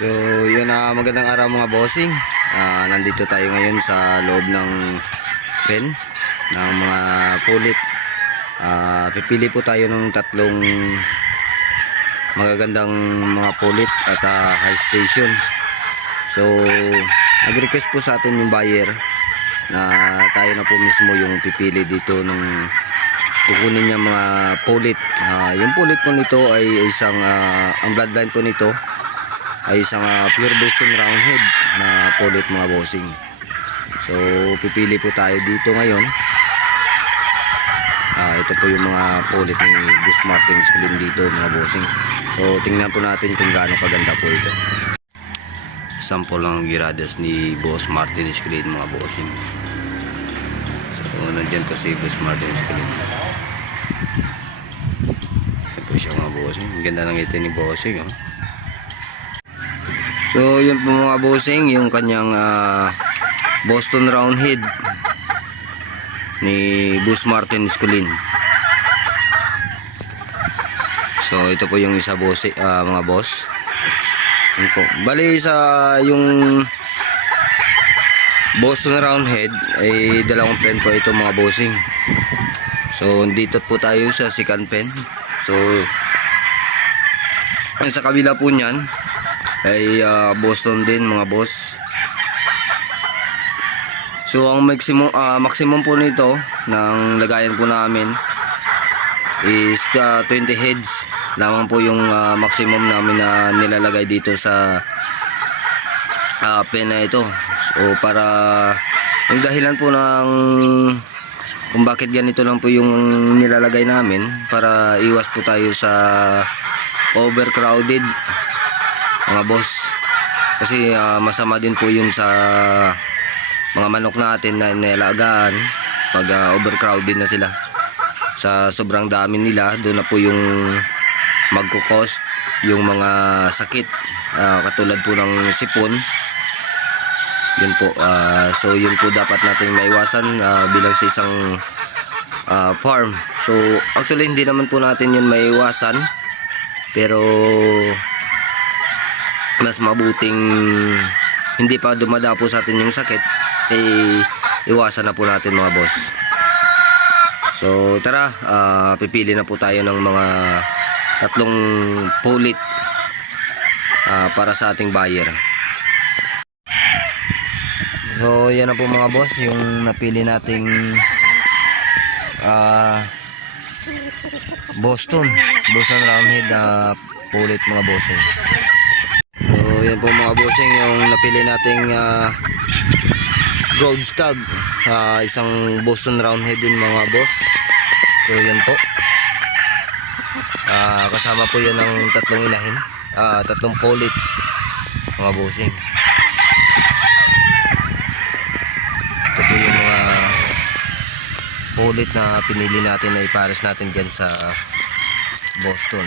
So, yun na magandang araw mga bossing. Ah, nandito tayo ngayon sa loob ng pen ng mga pulit. Ah, pipili po tayo ng tatlong magagandang mga pulit at ah, high station. So, nag-request po sa atin yung buyer na tayo na po mismo yung pipili dito ng kukunin niya mga pulit. Ah, yung pulit po nito ay isang ah, ang bloodline po nito ay isang ah, pure Boston roundhead na pulit mga bossing. So pipili po tayo dito ngayon. Ah, ito po yung mga pulit ni Gus Martin Screen dito mga bossing. So tingnan po natin kung gaano kaganda po ito. Sample lang giradas ni Boss Martin Screen mga bossing. So nandyan po si Gus Martin Screen. Ito po siya mga bossing. Ganda ng ito ni bossing. Oh. So yun po mga bossing, yung kanyang ah, Boston Roundhead ni Bus Martin Sculin. So ito po yung isa boss, ah, mga boss. Yun po. Bali sa yung Boston Roundhead ay dalawang pen po ito mga bossing. So dito po tayo sa second pen. So sa kabila po niyan ay ah, Boston din mga boss. So ang maximum ah, maximum po nito ng lagayan po namin is ah, 20 heads lamang po yung ah, maximum namin na nilalagay dito sa ah, pen na ito. So para yung dahilan po ng kung bakit ganito lang po yung nilalagay namin para iwas po tayo sa overcrowded mga boss. Kasi ah, masama din po yun sa mga manok natin na nilagaan. Pag ah, overcrowded na sila. Sa sobrang dami nila doon na po yung magkukos yung mga sakit ah, katulad po ng sipon. Yun po ah, so yun po dapat natin maiwasan ah, bilang sa isang ah, farm. So actually hindi naman po natin yun maiwasan. Pero mas mabuting hindi pa dumadapo sa atin yung sakit eh iwasan na po natin mga boss. So tara ah, pipili na po tayo ng mga tatlong pulit ah, para sa ating buyer. So yan na po mga boss yung napili nating ah, Boston Boston Roundhead na pulit mga bossing So yan po mga bossing yung napili nating uh, gold stag. Ah, isang Boston Roundhead din mga boss. So yan po. Ah, Kasama po yan ng tatlong inahin. Ah, Tatlong polit mga bossing. Ito yung mga polit na pinili natin na ipares natin dyan sa Boston